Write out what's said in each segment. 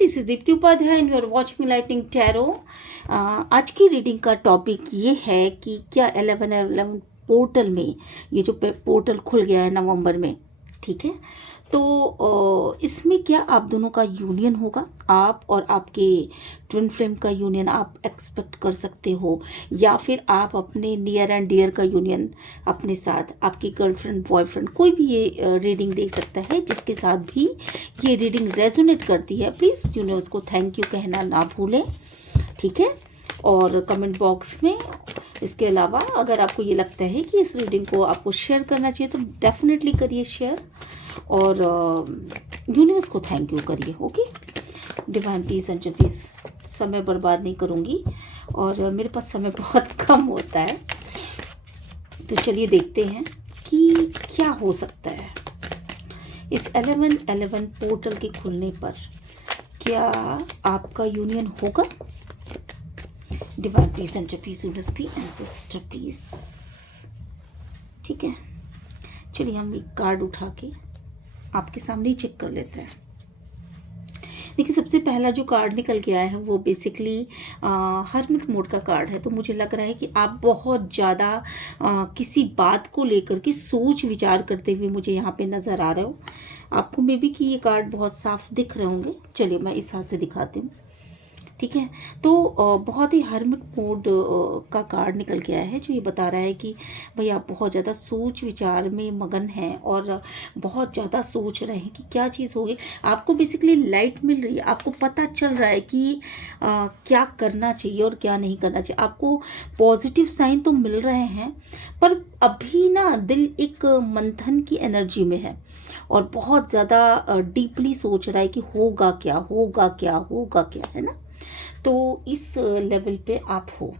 This is Deepti Upadhyay and you are watching lightning tarot. आज की reading का टॉपिक ये है कि क्या 11/11 पोर्टल में, ये जो पोर्टल खुल गया है नवंबर में, ठीक है, तो इसमें क्या आप दोनों का यूनियन होगा, आप और आपके ट्विन फ्लेम का यूनियन आप एक्सपेक्ट कर सकते हो, या फिर आप अपने नियर एंड डियर का यूनियन अपने साथ, आपकी गर्लफ्रेंड बॉयफ्रेंड, कोई भी ये रीडिंग देख सकता है जिसके साथ भी ये रीडिंग रेजोनेट करती है। प्लीज़ यूनिवर्स को थैंक यू कहना ना भूलें, ठीक है। और कमेंट बॉक्स में इसके अलावा अगर आपको ये लगता है कि इस रीडिंग को आपको शेयर करना चाहिए तो डेफिनेटली करिए शेयर, और यूनिवर्स को थैंक यू करिए। Okay, divine peace and peace. समय बर्बाद नहीं करूँगी और मेरे पास समय बहुत कम होता है, तो चलिए देखते हैं कि क्या हो सकता है इस 11/11 पोर्टल के खुलने पर। क्या आपका यूनियन होगा? Divine peace and peace, universe please, ancestor please. ठीक है, चलिए हम एक कार्ड उठा के आपके सामने ही चेक कर लेते हैं। देखिए, सबसे पहला जो कार्ड निकल के आया है वो बेसिकली हर्मिट मोड का कार्ड है। तो मुझे लग रहा है कि आप बहुत ज़्यादा किसी बात को लेकर के सोच विचार करते हुए मुझे यहाँ पे नज़र आ रहे हो। आपको मे बी कि ये कार्ड बहुत साफ दिख रहे होंगे। चलिए मैं इस हाथ से दिखाती हूँ, ठीक है। तो बहुत ही हर्मिट मोड का कार्ड निकल के आया है, जो ये बता रहा है कि भाई आप बहुत ज़्यादा सोच विचार में मगन हैं और बहुत ज़्यादा सोच रहे हैं कि क्या चीज़ होगी। आपको बेसिकली लाइट मिल रही है, आपको पता चल रहा है कि क्या करना चाहिए और क्या नहीं करना चाहिए। आपको पॉजिटिव साइन तो मिल रहे हैं, पर अभी ना दिल एक मंथन की एनर्जी में है और बहुत ज़्यादा डीपली सोच रहा है कि होगा क्या, होगा क्या, होगा क्या, है ना। तो इस लेवल पे आप हो।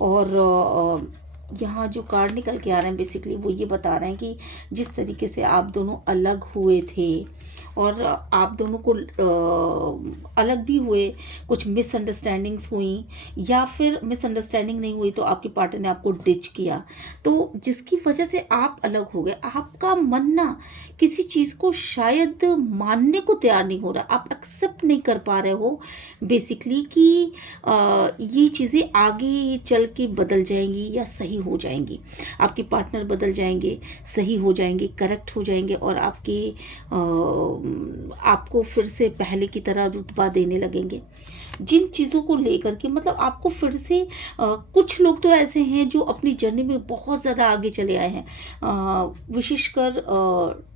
और यहाँ जो कार्ड निकल के आ रहे हैं बेसिकली वो ये बता रहे हैं कि जिस तरीके से आप दोनों अलग हुए थे और आप दोनों को अलग भी हुए, कुछ मिसअंडरस्टैंडिंग्स हुई, या फिर मिसअंडरस्टैंडिंग नहीं हुई तो आपके पार्टनर ने आपको डिच किया, तो जिसकी वजह से आप अलग हो गए। आपका मन ना किसी चीज़ को शायद मानने को तैयार नहीं हो रहा, आप एक्सेप्ट नहीं कर पा रहे हो बेसिकली कि ये चीज़ें आगे चल के बदल जाएंगी या सही हो जाएंगी। आपके पार्टनर बदल जाएंगे, सही हो जाएंगे, करेक्ट हो जाएंगे और आपको फिर से पहले की तरह रुतबा देने लगेंगे। जिन चीज़ों को लेकर के मतलब आपको फिर से कुछ लोग तो ऐसे हैं जो अपनी जर्नी में बहुत ज़्यादा आगे चले आए हैं, विशेषकर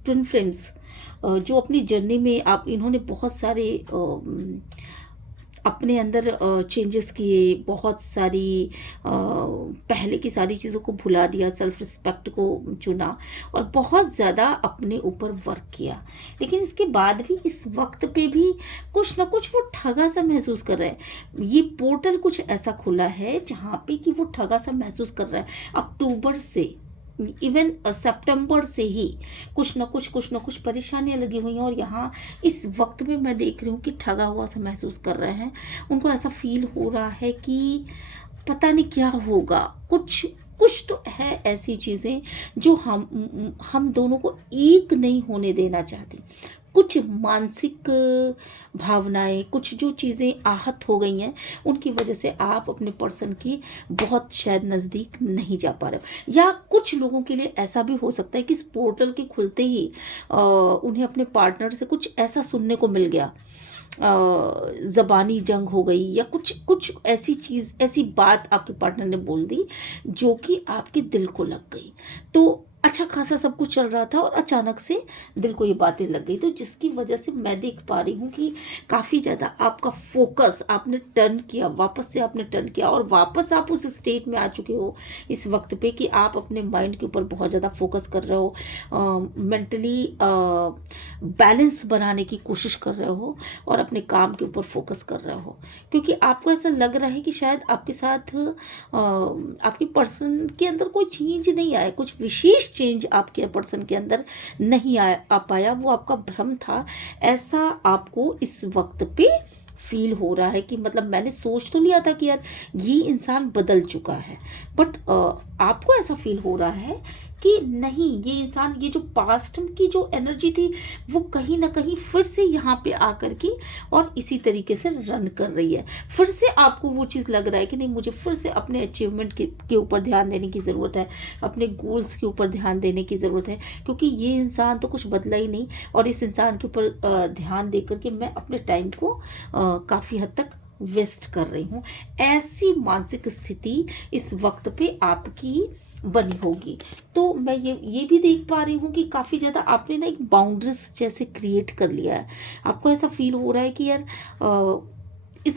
ट्विन फ्लेम्स जो अपनी जर्नी में इन्होंने बहुत सारे अपने अंदर चेंजेस किए, बहुत सारी पहले की सारी चीज़ों को भुला दिया, सेल्फ रिस्पेक्ट को चुना और बहुत ज़्यादा अपने ऊपर वर्क किया। लेकिन इसके बाद भी इस वक्त पे भी कुछ ना कुछ वो ठगा सा महसूस कर रहे हैं। ये पोर्टल कुछ ऐसा खुला है जहाँ पे कि वो ठगा सा महसूस कर रहा है। अक्टूबर से, इवन सितंबर से ही कुछ ना कुछ परेशानियां लगी हुई हैं और यहाँ इस वक्त में मैं देख रही हूँ कि ठगा हुआ सा महसूस कर रहे हैं। उनको ऐसा फील हो रहा है कि पता नहीं क्या होगा, कुछ तो है ऐसी चीज़ें जो हम दोनों को एक नहीं होने देना चाहती। कुछ मानसिक भावनाएं, कुछ जो चीज़ें आहत हो गई हैं उनकी वजह से आप अपने पर्सन की बहुत शायद नज़दीक नहीं जा पा रहे हो। या कुछ लोगों के लिए ऐसा भी हो सकता है कि इस पोर्टल के खुलते ही उन्हें अपने पार्टनर से कुछ ऐसा सुनने को मिल गया, ज़बानी जंग हो गई, या कुछ ऐसी चीज़, ऐसी बात आपके पार्टनर ने बोल दी जो कि आपके दिल को लग गई। तो अच्छा खासा सब कुछ चल रहा था और अचानक से दिल को ये बातें लग गई, तो जिसकी वजह से मैं देख पा रही हूँ कि काफ़ी ज़्यादा आपका फोकस आपने टर्न किया, वापस से आपने टर्न किया और वापस आप उस स्टेट में आ चुके हो इस वक्त पे कि आप अपने माइंड के ऊपर बहुत ज़्यादा फोकस कर रहे हो, मेंटली बैलेंस बनाने की कोशिश कर रहे हो और अपने काम के ऊपर फोकस कर रहे हो। क्योंकि आपको ऐसा लग रहा है कि शायद आपके साथ आपके पर्सन के अंदर कोई चेंज नहीं आया, कुछ विशेष चेंज आपके पर्सन के अंदर नहीं आ पाया, वो आपका भ्रम था, ऐसा आपको इस वक्त पे फील हो रहा है कि मतलब मैंने सोच तो लिया था कि यार ये इंसान बदल चुका है, बट आपको ऐसा फील हो रहा है कि नहीं, ये इंसान, ये जो पास्ट की जो एनर्जी थी वो कहीं ना कहीं फिर से यहाँ पे आकर के और इसी तरीके से रन कर रही है। फिर से आपको वो चीज़ लग रहा है कि नहीं, मुझे फिर से अपने अचीवमेंट के ऊपर ध्यान देने की ज़रूरत है, अपने गोल्स के ऊपर ध्यान देने की ज़रूरत है, क्योंकि ये इंसान तो कुछ बदला ही नहीं और इस इंसान के ऊपर ध्यान दे करके मैं अपने टाइम को काफ़ी हद तक वेस्ट कर रही हूँ। ऐसी मानसिक स्थिति इस वक्त पे आपकी बनी होगी। तो मैं ये भी देख पा रही हूँ कि काफ़ी ज़्यादा आपने ना एक बाउंड्रीज जैसे क्रिएट कर लिया है। आपको ऐसा फील हो रहा है कि यार इस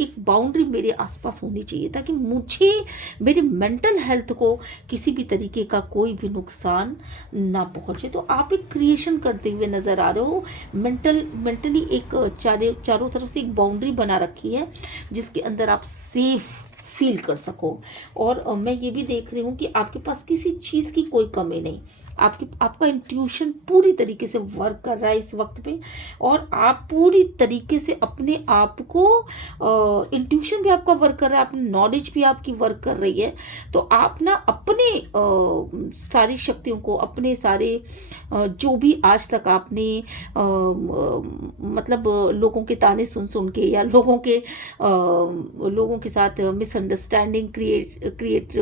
एक बाउंड्री मेरे आसपास होनी चाहिए ताकि मुझे, मेरे मेंटल हेल्थ को किसी भी तरीके का कोई भी नुकसान ना पहुंचे। तो आप एक क्रिएशन करते हुए नज़र आ रहे हो। मेंटली एक चारों तरफ से एक बाउंड्री बना रखी है जिसके अंदर आप सेफ फील कर सको। और मैं ये भी देख रही हूँ कि आपके पास किसी चीज़ की कोई कमी नहीं। आपका इंट्यूशन पूरी तरीके से वर्क कर रहा है इस वक्त पे और आप पूरी तरीके से अपने आप को, इंट्यूशन भी आपका वर्क कर रहा है, अपनी नॉलेज भी आपकी वर्क कर रही है। तो आप ना अपने सारी शक्तियों को, अपने सारे जो भी आज तक आपने मतलब लोगों के ताने सुन सुन के या लोगों के साथ मिसअंडरस्टैंडिंग क्रिएट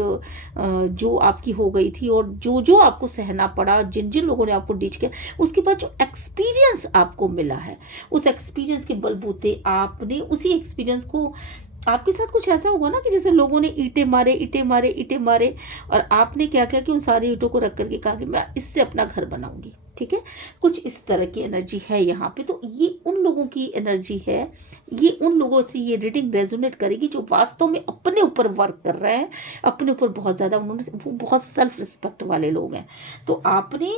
जो आपकी हो गई थी और जो आपको सहना पड़ा, जिन जिन लोगों ने आपको डिच किया, उसके बाद जो एक्सपीरियंस आपको मिला है, उस एक्सपीरियंस के बलबूते आपने उसी एक्सपीरियंस को, आपके साथ कुछ ऐसा होगा ना कि जैसे लोगों ने ईंटें मारे और आपने क्या किया कि उन सारी ईंटों को रख करके कहा कि मैं इससे अपना घर बनाऊंगी। ठीक है, कुछ इस तरह की एनर्जी है यहाँ पे। तो ये उन लोगों की एनर्जी है, ये उन लोगों से ये रीडिंग रेजोनेट करेगी जो वास्तव में अपने ऊपर वर्क कर रहे हैं, अपने ऊपर बहुत ज़्यादा, वो बहुत सेल्फ रिस्पेक्ट वाले लोग हैं। तो आपने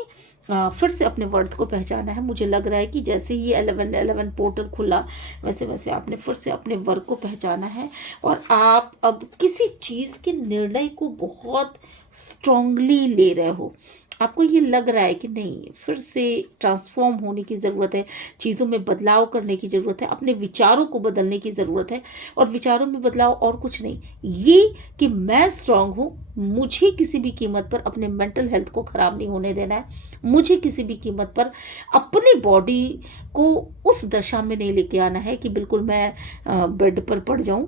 फिर से अपने वर्थ को पहचाना है। मुझे लग रहा है कि जैसे ही 1111 पोर्टल खुला वैसे वैसे आपने फिर से अपने वर्थ को पहचाना है और आप अब किसी चीज़ के निर्णय को बहुत स्ट्रांगली ले रहे हो। आपको ये लग रहा है कि नहीं, फिर से ट्रांसफॉर्म होने की ज़रूरत है, चीज़ों में बदलाव करने की ज़रूरत है, अपने विचारों को बदलने की ज़रूरत है। और विचारों में बदलाव और कुछ नहीं, ये कि मैं स्ट्रांग हूँ, मुझे किसी भी कीमत पर अपने मेंटल हेल्थ को ख़राब नहीं होने देना है, मुझे किसी भी कीमत पर अपनी बॉडी को उस दशा में नहीं लेके आना है कि बिल्कुल मैं बेड पर पड़ जाऊँ।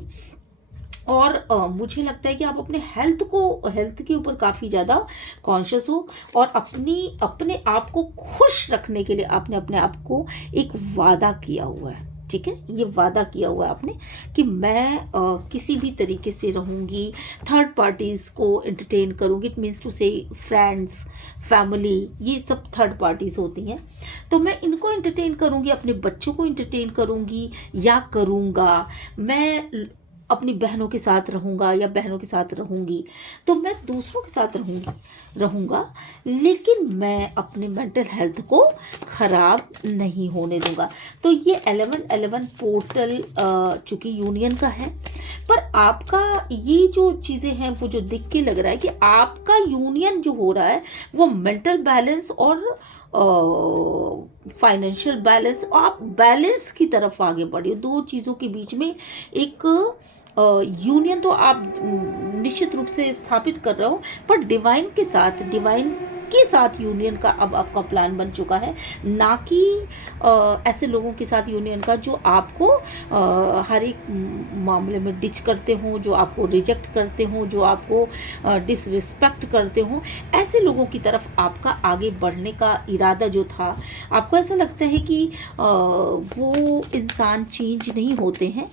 और मुझे लगता है कि आप अपने हेल्थ के ऊपर काफ़ी ज़्यादा कॉन्शियस हो और अपने आप को खुश रखने के लिए आपने अपने आप को एक वादा किया हुआ है। ठीक है, ये वादा किया हुआ है आपने कि मैं किसी भी तरीके से रहूँगी, थर्ड पार्टीज़ को एंटरटेन करूँगी। इट मीन्स टू से फ्रेंड्स, फैमिली, ये सब थर्ड पार्टीज़ होती हैं, तो मैं इनको एंटरटेन करूँगी, अपने बच्चों को एंटरटेन करूँगी या करूँगा। मैं अपनी बहनों के साथ रहूँगा या बहनों के साथ रहूँगी, तो मैं दूसरों के साथ रहूँगा, लेकिन मैं अपने मेंटल हेल्थ को ख़राब नहीं होने दूँगा। तो ये 1111 पोर्टल चूँकि यूनियन का है, पर आपका ये जो चीज़ें हैं वो जो दिख के लग रहा है कि आपका यूनियन जो हो रहा है वो मेंटल बैलेंस और फाइनेंशियल बैलेंस, आप बैलेंस की तरफ आगे बढ़े। दो चीज़ों के बीच में एक यूनियन तो आप निश्चित रूप से स्थापित कर रहे हो, पर डिवाइन के साथ यूनियन का अब आपका प्लान बन चुका है, ना कि ऐसे लोगों के साथ यूनियन का जो आपको हर एक मामले में डिच करते हों, जो आपको रिजेक्ट करते हों, जो आपको डिसरिस्पेक्ट करते हों। ऐसे लोगों की तरफ आपका आगे बढ़ने का इरादा जो था, आपको ऐसा लगता है कि वो इंसान चेंज नहीं होते हैं,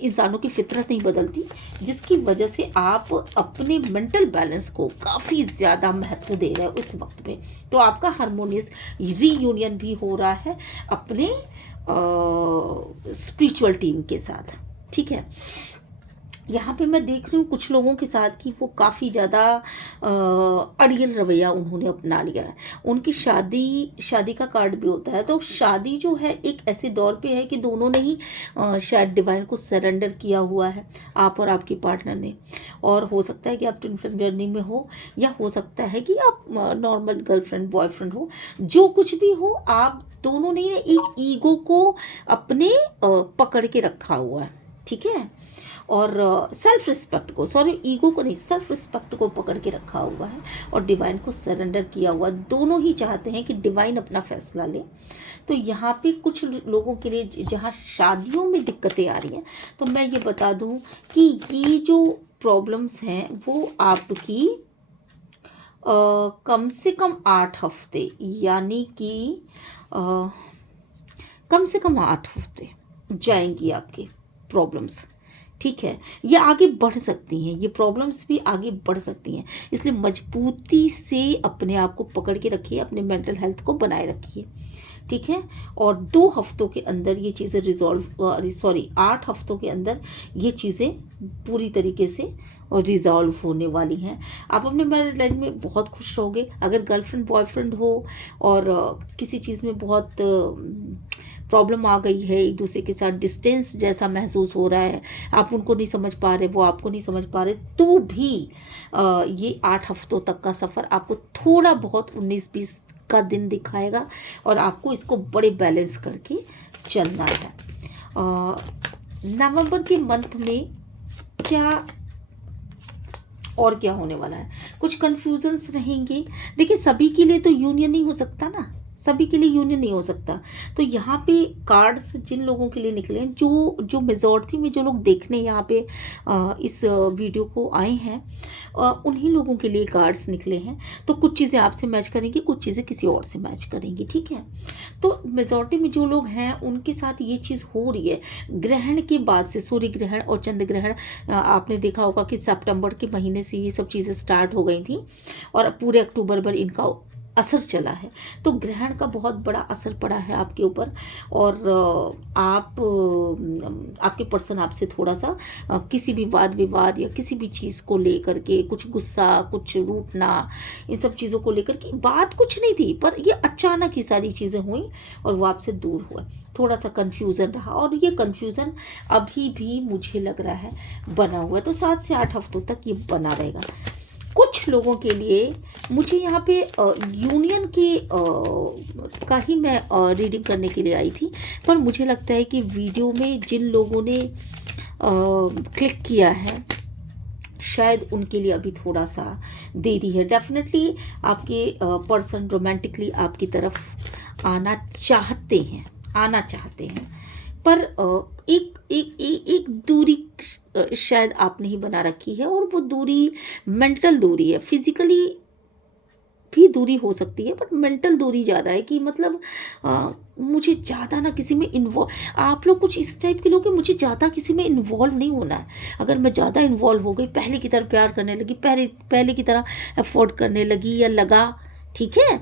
इंसानों की फितरत नहीं बदलती, जिसकी वजह से आप अपने मेंटल बैलेंस को काफ़ी ज़्यादा महत्व दे रहे हो इस वक्त पे। तो आपका हारमोनियस रीयूनियन भी हो रहा है अपने स्पिरिचुअल टीम के साथ। ठीक है, यहाँ पे मैं देख रही हूँ कुछ लोगों के साथ कि वो काफ़ी ज़्यादा अड़ियल रवैया उन्होंने अपना लिया है। उनकी शादी का कार्ड भी होता है, तो शादी जो है एक ऐसे दौर पे है कि दोनों ने ही शायद डिवाइन को सरेंडर किया हुआ है, आप और आपकी पार्टनर ने। और हो सकता है कि आप ट्विन फ्लेम जर्नी में हो, या हो सकता है कि आप नॉर्मल गर्लफ्रेंड बॉयफ्रेंड हो, जो कुछ भी हो, आप दोनों ने एक ईगो को अपने पकड़ के रखा हुआ है। ठीक है, और सेल्फ रिस्पेक्ट को, सॉरी ईगो को नहीं, सेल्फ रिस्पेक्ट को पकड़ के रखा हुआ है और डिवाइन को सरेंडर किया हुआ। दोनों ही चाहते हैं कि डिवाइन अपना फैसला ले। तो यहाँ पे कुछ लोगों के लिए जहाँ शादियों में दिक्कतें आ रही हैं, तो मैं ये बता दूँ कि ये जो प्रॉब्लम्स हैं वो आपकी कम से कम 8 हफ्ते, यानी कि कम से कम 8 हफ्ते जाएंगी आपकी प्रॉब्लम्स, ठीक है। ये आगे बढ़ सकती हैं, ये प्रॉब्लम्स भी आगे बढ़ सकती हैं, इसलिए मजबूती से अपने आप को पकड़ के रखिए, अपने मेंटल हेल्थ को बनाए रखिए, ठीक है। और 2 हफ्तों के अंदर ये चीज़ें सॉरी 8 हफ्तों के अंदर ये चीज़ें पूरी तरीके से रिजॉल्व होने वाली हैं। आप अपने मैरिड लाइफ में बहुत खुश रहोगे। अगर गर्लफ्रेंड बॉयफ्रेंड हो और किसी चीज़ में बहुत प्रॉब्लम आ गई है, एक दूसरे के साथ डिस्टेंस जैसा महसूस हो रहा है, आप उनको नहीं समझ पा रहे, वो आपको नहीं समझ पा रहे, तो भी ये 8 हफ्तों तक का सफ़र आपको थोड़ा बहुत 19-20 का दिन दिखाएगा और आपको इसको बड़े बैलेंस करके चलना है। नवंबर के मंथ में क्या और क्या होने वाला है, कुछ कंफ्यूजन्स रहेंगे। देखिए सभी के लिए तो यूनियन नहीं हो सकता ना, सभी के लिए यूनियन नहीं हो सकता। तो यहाँ पे कार्ड्स जिन लोगों के लिए निकले हैं, जो मेजॉरिटी में जो लोग देखने यहाँ पे इस वीडियो को आए हैं, उन्हीं लोगों के लिए कार्ड्स निकले हैं। तो कुछ चीज़ें आपसे मैच करेंगी, कुछ चीज़ें किसी और से मैच करेंगी, ठीक है। तो मेजॉरिटी में जो लोग हैं उनके साथ ये चीज़ हो रही है ग्रहण के बाद से, सूर्य ग्रहण और चंद्र ग्रहण। आपने देखा होगा कि सितंबर के महीने से ये सब चीज़ें स्टार्ट हो गई थी और पूरे अक्टूबर भर इनका असर चला है। तो ग्रहण का बहुत बड़ा असर पड़ा है आपके ऊपर और आपके पर्सन आपसे थोड़ा सा किसी भी वाद विवाद या किसी भी चीज़ को लेकर के कुछ गुस्सा, कुछ रूठना, इन सब चीज़ों को लेकर के बात कुछ नहीं थी, पर ये अचानक ही सारी चीज़ें हुई और वो आपसे दूर हुआ। थोड़ा सा कन्फ्यूज़न रहा और ये कन्फ्यूज़न अभी भी मुझे लग रहा है बना हुआ है। तो 7 से 8 हफ्तों तक ये बना रहेगा। कुछ लोगों के लिए मुझे यहाँ पे यूनियन के का ही मैं रीडिंग करने के लिए आई थी, पर मुझे लगता है कि वीडियो में जिन लोगों ने क्लिक किया है शायद उनके लिए अभी थोड़ा सा देरी है। डेफिनेटली आपके पर्सन रोमांटिकली आपकी तरफ आना चाहते हैं, पर एक दूरी शायद आपने ही बना रखी है और वो दूरी मेंटल दूरी है। फिजिकली भी दूरी हो सकती है बट मेंटल दूरी ज़्यादा है कि मतलब मुझे ज़्यादा ना किसी में इन्वॉल्व, आप लोग कुछ इस टाइप के लोग हैं, मुझे ज़्यादा किसी में इन्वॉल्व नहीं होना है। अगर मैं ज़्यादा इन्वॉल्व हो गई, पहले की तरह प्यार करने लगी, पहले की तरह अफोर्ड करने लगी या लगा, ठीक है,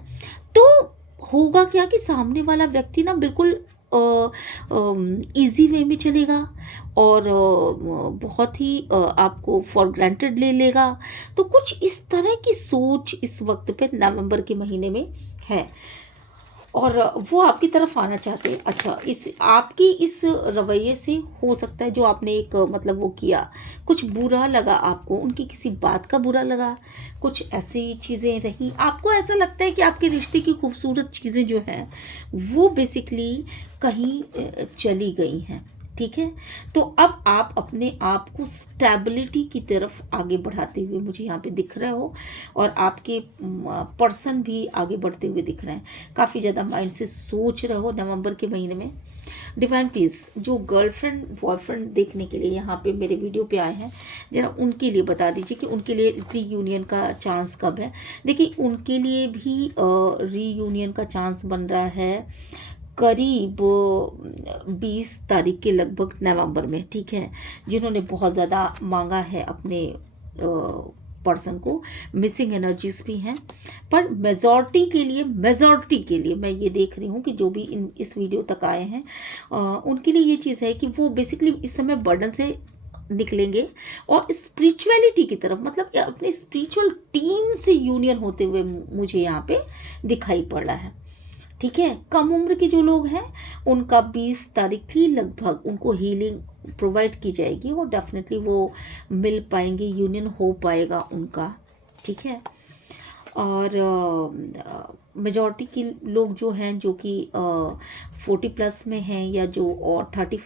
तो होगा क्या कि सामने वाला व्यक्ति ना बिल्कुल ईजी वे में चलेगा और बहुत ही आपको फॉर ग्रांटेड ले लेगा। तो कुछ इस तरह की सोच इस वक्त पे नवंबर के महीने में है और वो आपकी तरफ आना चाहते हैं। अच्छा, आपकी इस रवैये से हो सकता है जो आपने एक मतलब वो किया, कुछ बुरा लगा आपको, उनकी किसी बात का बुरा लगा, कुछ ऐसी चीज़ें रहीं, आपको ऐसा लगता है कि आपके रिश्ते की खूबसूरत चीज़ें जो हैं वो बेसिकली कहीं चली गई हैं, ठीक है। तो अब आप अपने आप को स्टेबिलिटी की तरफ आगे बढ़ाते हुए मुझे यहाँ पे दिख रहे हो और आपके पर्सन भी आगे बढ़ते हुए दिख रहे हैं। काफ़ी ज़्यादा माइंड से सोच रहे हो नवंबर के महीने में। डिवाइन पीस जो गर्लफ्रेंड बॉयफ्रेंड देखने के लिए यहाँ पे मेरे वीडियो पे आए हैं, जरा उनके लिए बता दीजिए कि उनके लिए रीयूनियन का चांस कब है। देखिए उनके लिए भी रीयूनियन का चांस बन रहा है करीब 20 तारीख के लगभग नवंबर में, ठीक है। जिन्होंने बहुत ज़्यादा मांगा है अपने पर्सन को, मिसिंग एनर्जीज भी हैं, पर मेजॉरिटी के लिए मैं ये देख रही हूँ कि जो भी इस वीडियो तक आए हैं उनके लिए ये चीज़ है कि वो बेसिकली इस समय बर्डन से निकलेंगे और स्पिरिचुअलिटी की तरफ, मतलब अपने स्पिरिचुअल टीम से यूनियन होते हुए मुझे यहाँ पे दिखाई पड़ रहा है, ठीक है। कम उम्र के जो लोग हैं उनका 20 तारीख थी लगभग, उनको हीलिंग प्रोवाइड की जाएगी और डेफिनेटली वो मिल पाएंगे, यूनियन हो पाएगा उनका, ठीक है। और मेजॉरिटी के लोग जो हैं जो कि 40 प्लस में हैं या जो और 30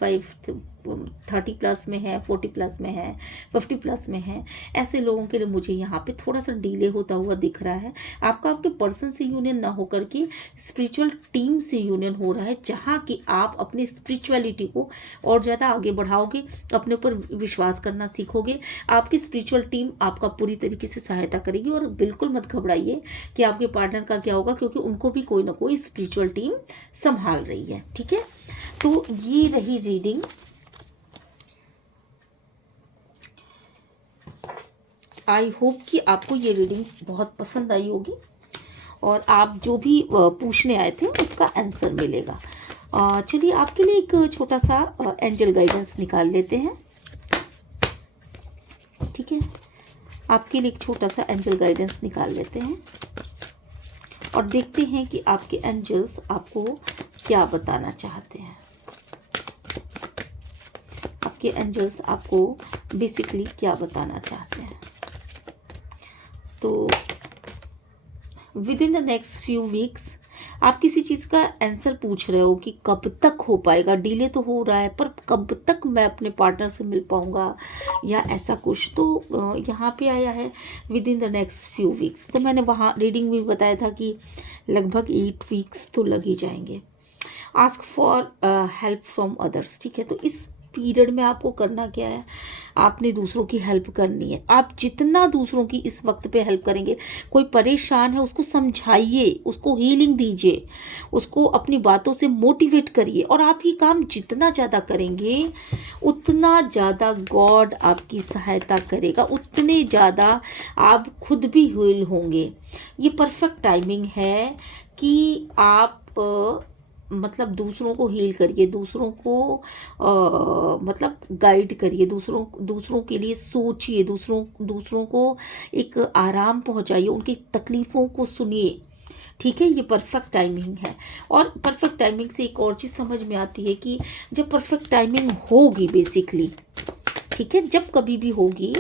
प्लस में है, 40 प्लस में है, 50 प्लस में है, ऐसे लोगों के लिए मुझे यहाँ पे थोड़ा सा डिले होता हुआ दिख रहा है। आपका आपके पर्सन से यूनियन ना होकर के स्पिरिचुअल टीम से यूनियन हो रहा है, जहाँ कि आप अपनी स्पिरिचुअलिटी को और ज़्यादा आगे बढ़ाओगे, अपने ऊपर विश्वास करना सीखोगे। आपकी स्पिरिचुअल टीम आपका पूरी तरीके से सहायता करेगी। और बिल्कुल मत घबराइए कि आपके पार्टनर का क्या होगा, क्योंकि उनको भी कोई ना कोई स्पिरिचुअल टीम संभाल रही है। ठीक है, तो ये रही रीडिंग। आई होप कि आपको ये रीडिंग बहुत पसंद आई होगी और आप जो भी पूछने आए थे उसका आंसर मिलेगा। चलिए आपके लिए एक छोटा सा एंजल गाइडेंस निकाल लेते हैं। ठीक है, आपके लिए एक छोटा सा एंजल गाइडेंस निकाल लेते हैं और देखते हैं कि आपके एंजल्स आपको क्या बताना चाहते हैं। आपके एंजल्स आपको बेसिकली क्या बताना चाहते हैं। तो with in the next few weeks आप किसी चीज़ का आंसर पूछ रहे हो कि कब तक हो पाएगा, डिले तो हो रहा है पर कब तक मैं अपने पार्टनर से मिल पाऊंगा या ऐसा कुछ। तो यहाँ पे आया है with in the next few weeks. तो मैंने वहाँ रीडिंग में बताया था कि लगभग 8 वीक्स तो लग ही जाएंगे। Ask for help from others. ठीक है, तो इस पीरियड में आपको करना क्या है, आपने दूसरों की हेल्प करनी है। आप जितना दूसरों की इस वक्त पे हेल्प करेंगे, कोई परेशान है उसको समझाइए, उसको हीलिंग दीजिए, उसको अपनी बातों से मोटिवेट करिए। और आप ये काम जितना ज़्यादा करेंगे उतना ज़्यादा गॉड आपकी सहायता करेगा, उतने ज़्यादा आप खुद भी हील होंगे। ये परफेक्ट टाइमिंग है कि आप मतलब दूसरों को हील करिए, दूसरों को मतलब गाइड करिए, दूसरों के लिए सोचिए, दूसरों को एक आराम पहुंचाइए, उनकी तकलीफ़ों को सुनिए। ठीक है, ये परफेक्ट टाइमिंग है। और परफेक्ट टाइमिंग से एक और चीज़ समझ में आती है कि जब परफेक्ट टाइमिंग होगी बेसिकली, ठीक है, जब कभी भी होगी,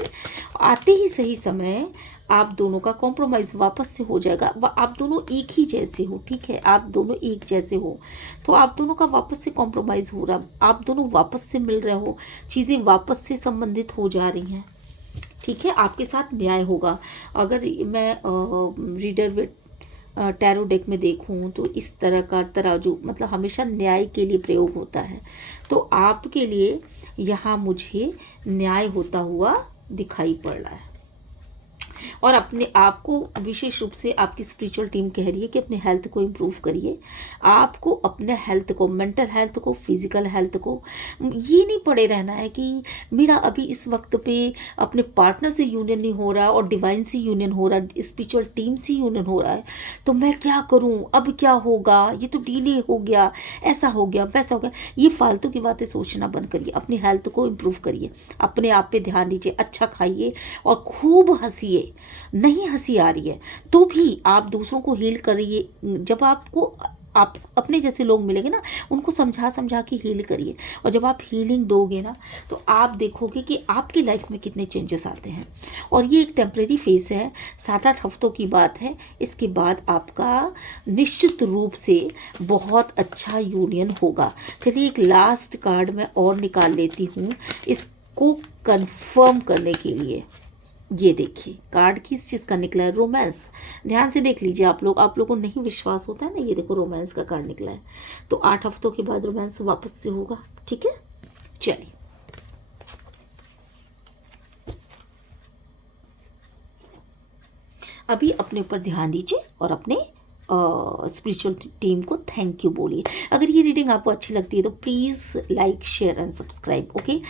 आते ही सही समय आप दोनों का कॉम्प्रोमाइज़ वापस से हो जाएगा। आप दोनों एक ही जैसे हो। ठीक है, आप दोनों एक जैसे हो तो आप दोनों का वापस से कॉम्प्रोमाइज़ हो रहा, आप दोनों वापस से मिल रहे हो, चीज़ें वापस से संबंधित हो जा रही हैं। ठीक है, आपके साथ न्याय होगा। अगर मैं रीडर टैरो डेक में देखूं तो इस तरह का तराजू मतलब हमेशा न्याय के लिए प्रयोग होता है। तो आपके लिए यहाँ मुझे न्याय होता हुआ दिखाई पड़ रहा है। और अपने आप को विशेष रूप से आपकी स्पिरिचुअल टीम कह रही है कि अपने हेल्थ को इम्प्रूव करिए। आपको अपने हेल्थ को, मेंटल हेल्थ को, फिजिकल हेल्थ को, ये नहीं पड़े रहना है कि मेरा अभी इस वक्त पे अपने पार्टनर से यूनियन नहीं हो रहा और डिवाइन से यूनियन हो रहा, स्पिरिचुअल टीम से यूनियन हो रहा है, तो मैं क्या करूं, अब क्या होगा, ये तो डिले हो गया, ऐसा हो गया, वैसा हो गया। ये फालतू की बातें सोचना बंद करिए, अपनी हेल्थ को इम्प्रूव करिए, अपने आप पे ध्यान दीजिए, अच्छा खाइए और खूब हंसिए। नहीं हंसी आ रही है तो भी आप दूसरों को हील करिए। जब आप अपने जैसे लोग मिलेंगे ना, उनको समझा के हील करिए। और जब आप हीलिंग दोगे ना तो आप देखोगे कि आपकी लाइफ में कितने चेंजेस आते हैं। और ये एक टेम्परेरी फेस है, 7-8 हफ्तों की बात है। इसके बाद आपका निश्चित रूप से बहुत अच्छा यूनियन होगा। चलिए एक लास्ट कार्ड मैं और निकाल लेती हूँ इसको कंफर्म करने के लिए। ये देखिए कार्ड किस चीज़ का निकला है, रोमांस। ध्यान से देख लीजिए आप लोगों को नहीं विश्वास होता है ना, ये देखो रोमांस का कार्ड निकला है। तो 8 हफ्तों के बाद रोमांस वापस से होगा। ठीक है, चलिए अभी अपने ऊपर ध्यान दीजिए और अपने स्पिरिचुअल टीम को थैंक यू बोलिए। अगर ये रीडिंग आपको अच्छी लगती है तो please like, share and subscribe. Okay,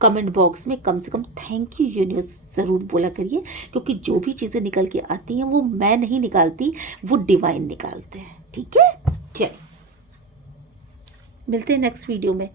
comment box में कम से कम थैंक यू यूनिवर्स ज़रूर बोला करिए, क्योंकि जो भी चीज़ें निकल के आती हैं वो मैं नहीं निकालती, वो डिवाइन निकालते हैं। ठीक है, चलिए मिलते हैं नेक्स्ट वीडियो में।